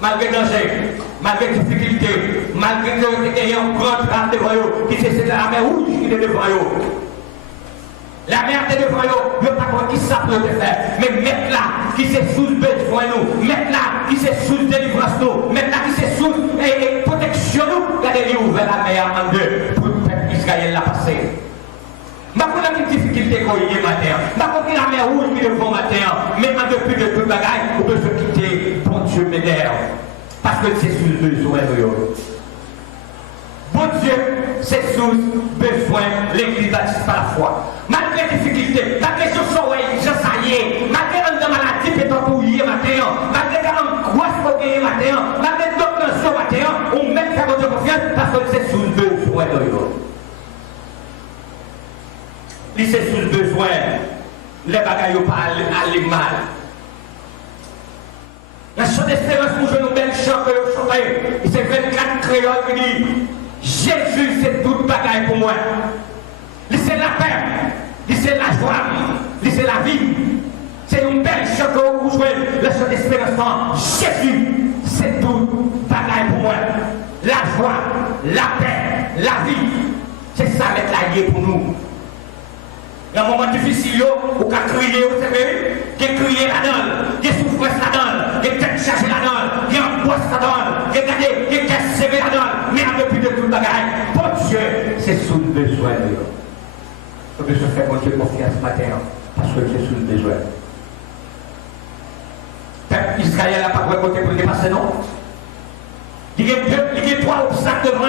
Malgré danger, malgré difficulté, malgré que y a un grand drame devant eux, qui c'est la mer rouge qui est devant eux. La mer est devant eux, ils ne savent pas qui ça peut faire. Mais mettre là, qui c'est sous le besoin nous, mettre là, qui c'est sous délivrance nous, mettre là, qui c'est sous protection nous, regardez-les ouvert la mer en deux pour le peuple Israël la passer. Je ne sais pas quelle difficulté qu'on y est matin. Je ne sais pas la mer rouge qui est devant matin. Mais en dépit de tout bagaille, on peut se quitter. Bon Dieu m'énerve. Parce que c'est sous le besoin. Bon Dieu, c'est sous le besoin. L'église baptiste par la foi. Malgré les difficultés, malgré ce soir, je sais, malgré la maladie qui est en couille matin, malgré l'angoisse qu'on a matin, malgré d'autres choses matin, on met faire votre confiance parce que c'est sous le besoin. Il c'est sous le besoin, les bagailles n'ont pas aller mal. La chante d'espérance pour jouer une belle chante que vous chantez, et c'est 24 créoles qui disent Jésus c'est toute bagaille pour moi. C'est la paix, c'est la joie, c'est la vie. C'est une belle chante que vous jouez, la chante d'espérance. Jésus c'est toute bagaille pour moi. La joie, la paix, la vie. C'est ça mettre la liée pour nous. Dans un moment difficile, vous pouvez crier, vous savez, vous pouvez crier là-dedans, vous pouvez souffrir là-dedans, vous pouvez tête chargée là-dedans, vous pouvez angoisse là-dedans, vous pouvez tête serrée là-dedans, mais en dépit de tout le bagage, bon Dieu, c'est sous le besoin de Dieu. Donc je fais mon Dieu confiance ce matin, parce que c'est sous le besoin. Israël n'a pas côté pour le dépasser, non? Il y a trois obstacles devant.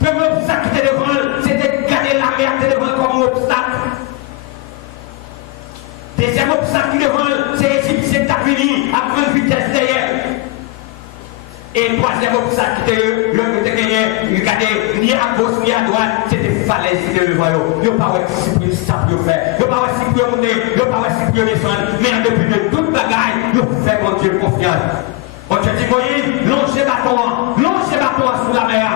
Le premier obstacle qui était devant, c'était de garder la mer qui était devant comme un obstacle. Deuxième obstacle qui est devant, c'est l'Égyptien qui a venu à grande vitesse derrière. Et le troisième obstacle qui était le gagné, il regardait ni à gauche ni à droite, c'était falaise qui était devant eux. Il n'y a pas de si ça peut faire. Il n'y a pas de si peut monter, il n'y a pas de si peut descendre. Mais en dépit de toute bagaille, il fait mon Dieu confiance. Mon Dieu dit Moïse, longez bâton sous la mer.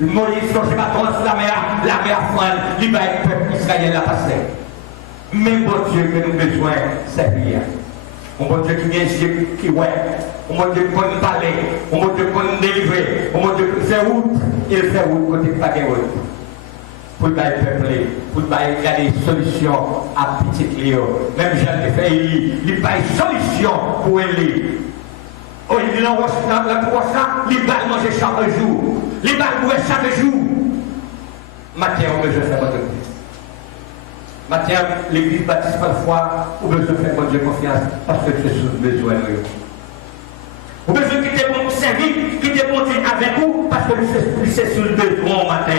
Moïse, longez bâton sous la mer froide, il va être peuple Israël à passer. Mais bon Dieu que nous avons besoin, c'est prière. Mon bon Dieu qui vient ici, qui ouais. Mon bon Dieu qui peut nous parler. Mon bon Dieu qui peut nous délivrer. Mon bon Dieu qui fait route. Il fait route côté de paquet route. Pour le peuple, pour le garder des solutions à petite Léo. Même Jean fait, il pas une solution pour lui. Oh, il a la prochaine, il va manger chaque jour. Il va boire chaque jour. Matin, on veut faire votre vie. Matin, l'église baptiste par la foi, on veut faire mon Dieu confiance parce que c'est sous besoin de nous. On veut quitter mon service, quitter mon Dieu avec vous parce que c'est sous le besoin matin.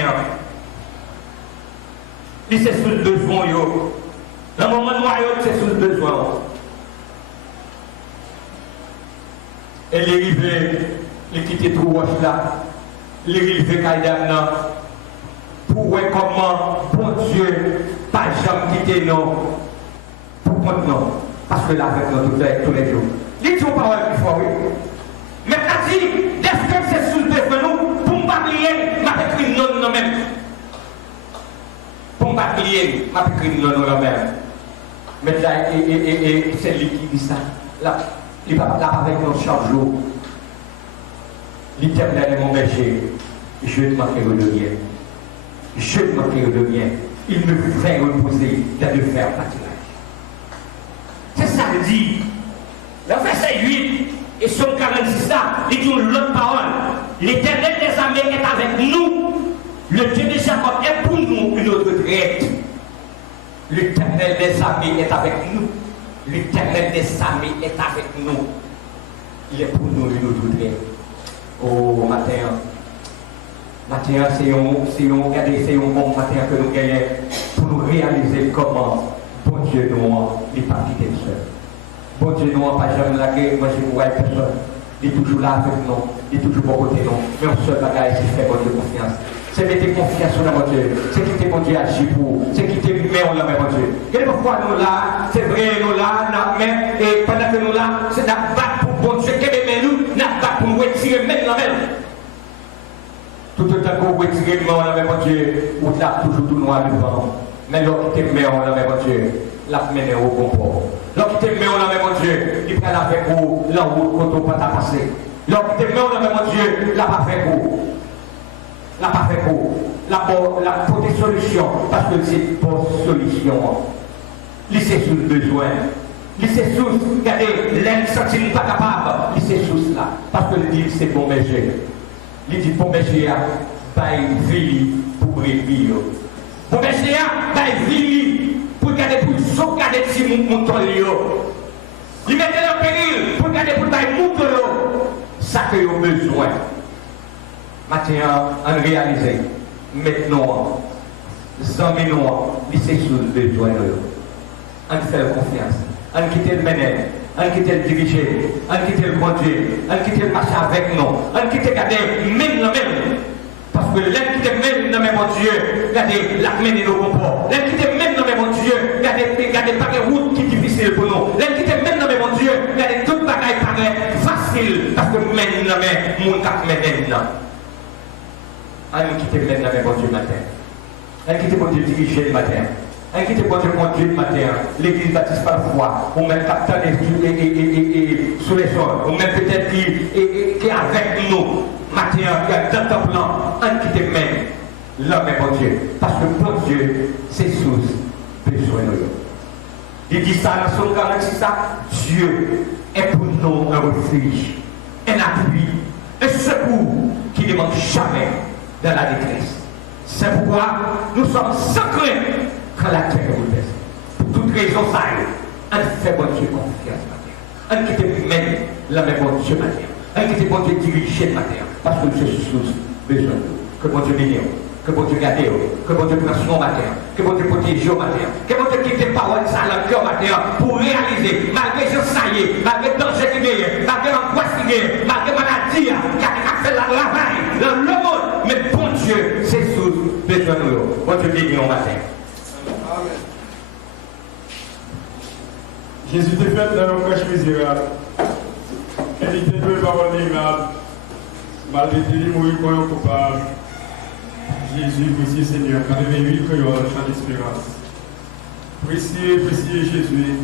C'est sous le besoin. Dans le moment noir, c'est sous le besoin. Et les rivets, les quitter tout roche là, les rivets Kaïdam pour voir comment, bon Dieu, pas jamais quitter nous, pour compte nous, parce que là, avec nous tous les jours. Les jours paroles plus fort, oui. Mais quand dit, dès que c'est sous le besoin nous, pour ne pas oublier, m'a écrit non nous-mêmes. Pour ne pas oublier, m'a écrit non nous-mêmes. Mais là, et c'est lui qui dit ça. Là, il va là avec nous chaque jour. L'Éternel est mon berger. Je ne manquerai de rien. Je ne manquerai de rien. Il me fait reposer dans de faire pâturage. C'est ça que dit. Le verset 8 et son 46 là, il dit l'autre parole. L'Éternel des armées est avec nous. Le Dieu de Jacob est pour nous une autre retraite. L'Éternel des armées est avec nous. L'Éternel des armées est avec nous. Il est pour nous une autre retraite. Oh, matin. Matin, c'est un bon matin que nous gagnons pour nous réaliser comment bon Dieu nous n'est pas quitté seul. Bon Dieu nous n'a pas jamais lagué, moi je ne vois personne. Il est toujours là avec nous, il est toujours bon côté nous. Mais on seul bagage, c'est faire bonne confiance. C'est mettre confiance dans mon Dieu. C'est quitter mon Dieu agir pour. C'est quitter mais on l'a met mon Dieu. Quelquefois nous là, c'est vrai, nous là, mais et pendant que nous là, c'est d'être battre pour bon Dieu. Mais nous, nous battre pour nous retirer même la même. Tout le temps qu'on retire mais on l'a met mon Dieu, ou là toujours tout noir devant. Mais l'autre qui met on l'a met mon Dieu, l'a mené au bon port. L'autre qui met on l'a met mon Dieu, il prend avec vous la route quand on pas passer. L'autre qui met on l'a met mon Dieu, l'a pas fait vous. La pas fait pour des solutions, parce que c'est pour solution. Lycée sous le besoin. Lycée sous, regardez, l'aide sentit pas capable. Lycée sous là, parce que le dit c'est bon berger. Il dit bon berger, bail vie pour brebis. Bon berger, bail vie pour garder pour sauvegarder si mouton lio. Il mettait en péril pour garder pour bail mouton. Ça que vous besoin. Maintenant, on réalise, maintenant, amis nous, lycée sous le besoin, on fait confiance, on quitte le ménage, on quitte le diriger, on quitte le conduire, on quitte le marcher avec nous, on quitte garder même la même. Parce que l'un qui est même dans mon Dieu, regardez la mener nos bons ports. L'un qui est même dans mon Dieu, regardez pas de route qui est difficile pour nous. L'un qui est même dans mon Dieu, regardez toute bagaille paraît facile parce que même dans mon cap maintenant. Un qui te mène dans mes bon Dieu matin. Un qui te bon Dieu diriger le matin. Un qui te bon Dieu conduire le matin. L'église baptise parfois. Ou même captain et sous les sols. Ou même peut-être qui est avec nous. Matin, qui a dans ton plan. Un qui te mène. L'homme est bon Dieu. Parce que bon Dieu, c'est source. Besoin de nous. Il dit ça dans son 46 ça. Dieu est pour nous un refuge. Un appui. Un secours qui ne manque jamais dans la détresse. C'est pourquoi nous sommes sans crainte quand la terre est bouleversée. Pour toute raison, ça on fait bon Dieu confiance matin. On qui te mène la même bon Dieu matin. On qui te bon Dieu dirige matin. Parce que Jésus besoin de nous. Que bon Dieu bénisse. Que bon Dieu garde. Que bon Dieu prenne soin matin. Que bon Dieu protège matin. Que bon Dieu quitte les paroles ça dans le cœur matin pour réaliser, malgré ce ça y est, malgré le danger qui est, malgré l'angoisse qui est, malgré la maladie, qui a fait la travail dans le monde. Mais bon Dieu, c'est sous besoin de nous. Bon Dieu bénit au matin. Amen. Jésus était fait dans le crèche misérable. Il était deux paroles mirables. Malgré qu'il mourit comme un coupable. Jésus, précieux Seigneur, 88 créoles, chant d'espérance. Précieux Jésus,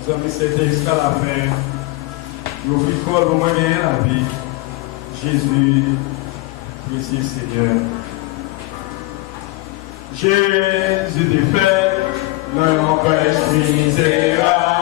nous avons été jusqu'à la fin. Nous offrons au moins la vie. Jésus, précieux Seigneur. Jésus de fait, non empêche misérable.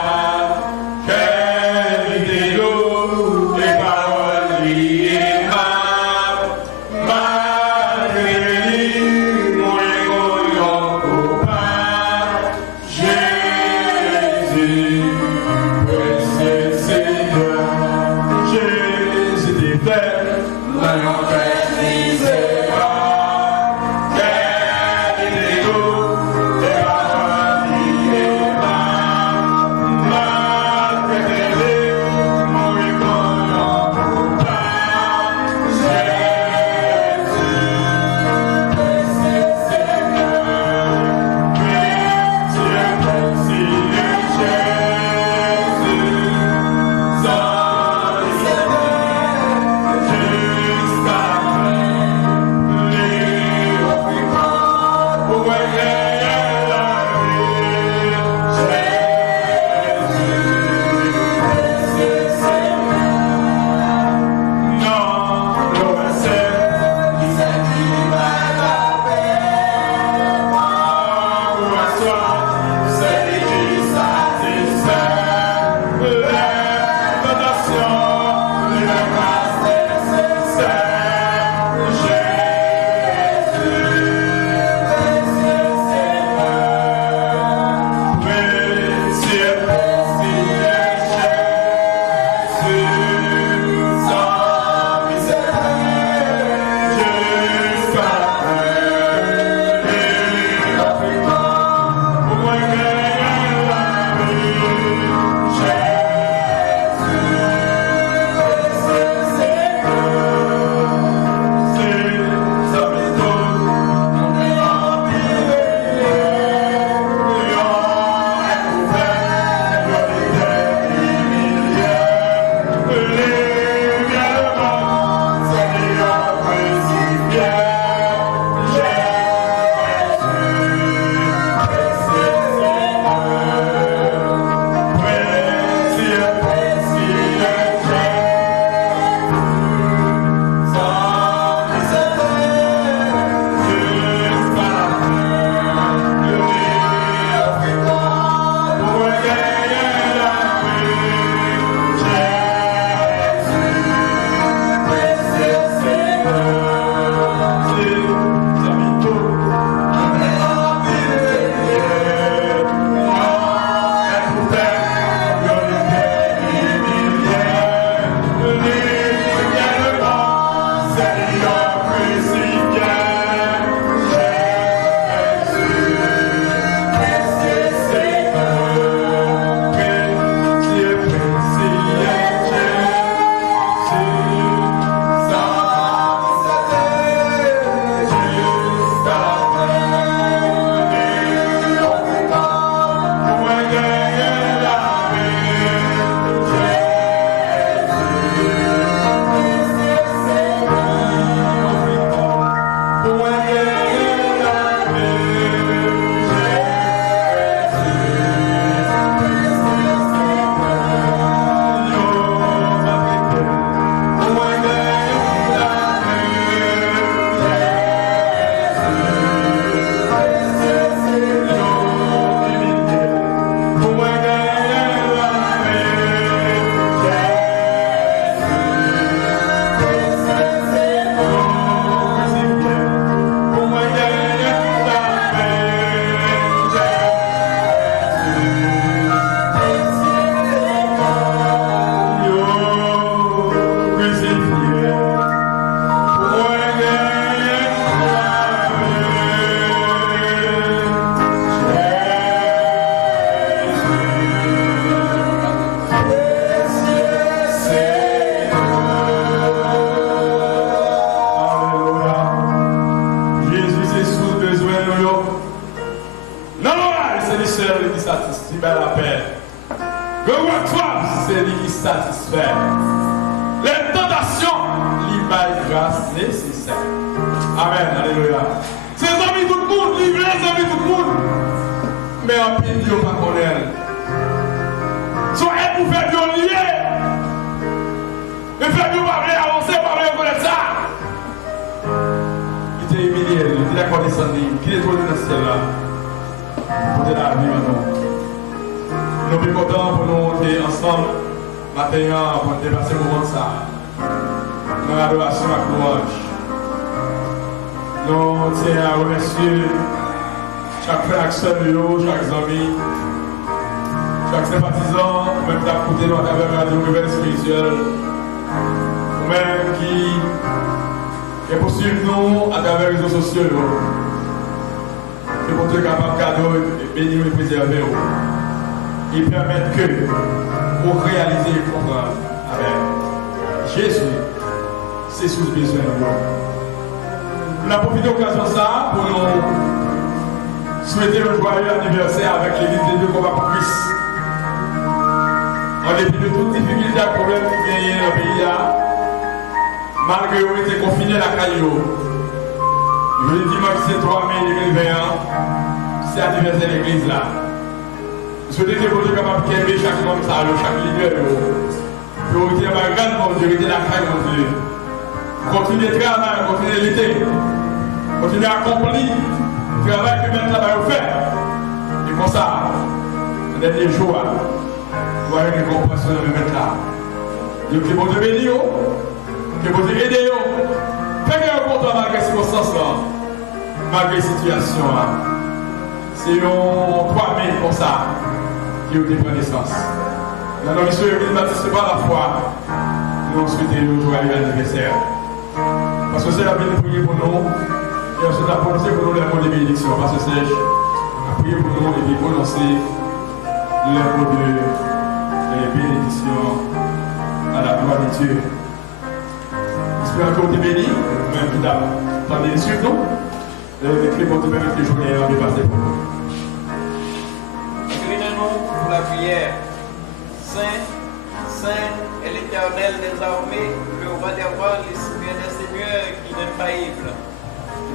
Revois-toi, c'est lui qui satisfait. Les tentations, lui baille grâce nécessaire. Amen, alléluia. Ses amis tout le monde, livrez les amis tout le monde. Mais en pile, Dieu pas connaître. Soit elle pour faire Dieu lier. Mais faire Dieu pas avancer, pas connaître ça. Il était humilié, il était d'accord descendu, qu'il est tourné dans ce ciel-là. Pour te la vie maintenant. Nous sommes contents pour nous être ensemble, maintenant, pour dépasser le moment de ça. Dans l'adoration à la louange. Nous tenons à remercier chaque frère, chaque soeur, chaque ami, chaque sympathisant, même qui a écouté nous à travers la radio Réveil spirituel, ou même qui est poursuivre nous à travers les réseaux sociaux. Et pour Dieu capable de cadeau et bénir et préserver. Et permettre que vous réalisez et comprendre avec Jésus, c'est sous besoin de nous. On a profité de l'occasion ça pour nous souhaiter un joyeux anniversaire avec l'église des deux combats pour Christ. En dépit de toutes difficultés et problèmes qui viennent dans le pays, malgré qu'on était confinés à la Caillou. Le dimanche c'est 3 mai 2021, c'est l'anniversaire de l'église là. Je souhaite que vous soyez capable d'aimer chaque homme, chaque leader. Pour vous dire, regarde mon Dieu, la caille, mon Dieu. Continuez à travailler, continuez à lutter. Continuez à accomplir le travail que même travail vous fait. Et comme ça, le dernier jour, vous voyez une compréhension de mettre là. Dieu que vous devez bénir, que vous devez aider. Faites un content malgré ces circonstances, malgré les situations. C'est un 3 mai comme ça. Qui ont été pris naissance. Dans notre mission, l'église baptiste par la foi, nous souhaitons le joyeux anniversaire. Parce que c'est la vie de prier pour nous, et ensuite la prononcé pour nous les mots de bénédiction. Parce que c'est la prier pour nous et puis prononcer les mots de bénédiction à la gloire de Dieu. J'espère que vous êtes bénis, même tout à l'heure. Attendez sur nous, et que vous permettre les journées à dépasser pour nous. Pour la prière. Saint, Saint est l'Éternel des armées, le roi des rois, le Seigneur des seigneurs qui est infaillible.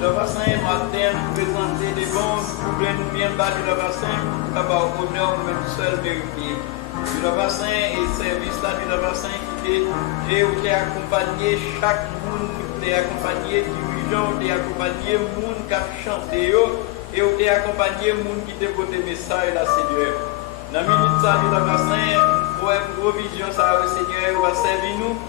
Le bassin matin nous présenter des bons, nous bien bas du bassin, pour avoir honneur même seul vérifié. Le bassin et service là du bassin qui est accompagné chaque monde, qui est accompagné dirigeant, qui est accompagné monde qui a chanté et qui est accompagné monde qui dévote des messages là, Seigneur. Dans la minute ça, nous avons une provision, ça, le Seigneur va servir nous.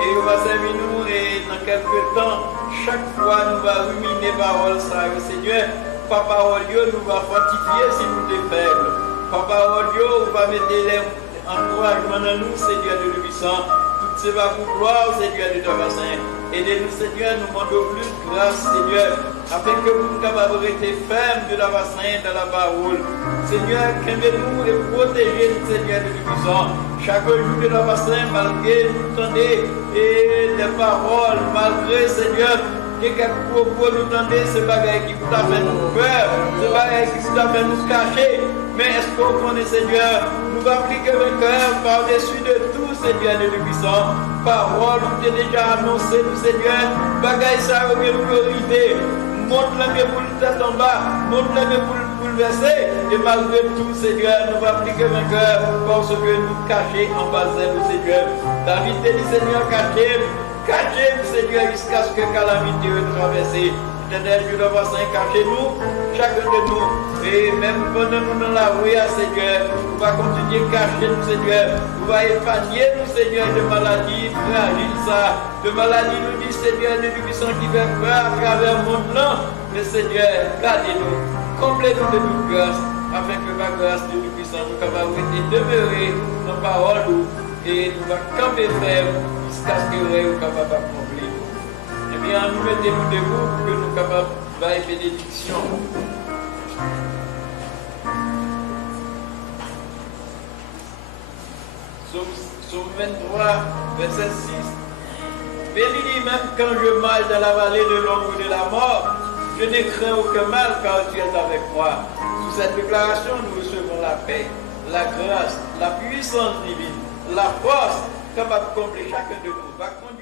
Et il va servir nous, et dans quelques temps, chaque fois, nous allons ruminer parole, ça, le Seigneur. Par parole, nous va fortifier si nous sommes faibles. Par parole, nous va mettre les encouragements dans nous, Seigneur de l'Unisson. Toutes ces va pour gloire, Seigneur de Tabassin. Aidez-nous, Seigneur, nous demandons plus grâce, Seigneur, afin que nous soyons capables de rester fermes de la bassin, de la parole. Seigneur, qu'aimez-nous et protégez-nous, Seigneur de l'Unisson. Chaque jour de la bassin, malgré nous tendez et des paroles, malgré, Seigneur, que quelques propos nous tendez, c'est bagaille qui vous a fait nous peur, c'est bagaille qui vous a fait nous cacher. Mais est-ce qu'on connaît, Seigneur, nous va appliquer le cœur par-dessus de tout, Seigneur de l'Unisson. Parole, nous t'ai déjà annoncé, nous, Seigneur, bagaille ça, nous priorité. Montre-le pour le tête en bas, montre-le pour le bouleverser, et malgré tout, Seigneur, nous va appliquer le cœur parce que nous cachons en bas de nous, Seigneur. David te dit, Seigneur, cachez-nous, Seigneur, jusqu'à ce que calamité nous traverse. Éternel Dieu de Vassin, cachez-nous, chacun de nous, et même pendant nous dans la rue, Seigneur, nous va continuer à cacher nous, Seigneur, nous va épargner nous, Seigneur, de maladies fragiles, ça, de maladies, nous dit, Seigneur, de puissants qui fait peur à travers le monde, là, mais Seigneur, gardez-nous, comblez-nous de toute grâce, afin que la grâce de Dieu-Puissant nous capable de demeurer dans la parole, et nous va camper ferme, jusqu'à ce que nous capable d'accomplir. Eh bien, nous mettez-nous debout pour que nous soyons capables de faire bénédiction. Psaume 23, verset 6. Bénis même quand je marche dans la vallée de l'ombre de la mort, je ne crains aucun mal car tu es avec moi. Sous cette déclaration, nous recevons la paix. la grâce, la puissance divine, la force capable de combler chacun de nous.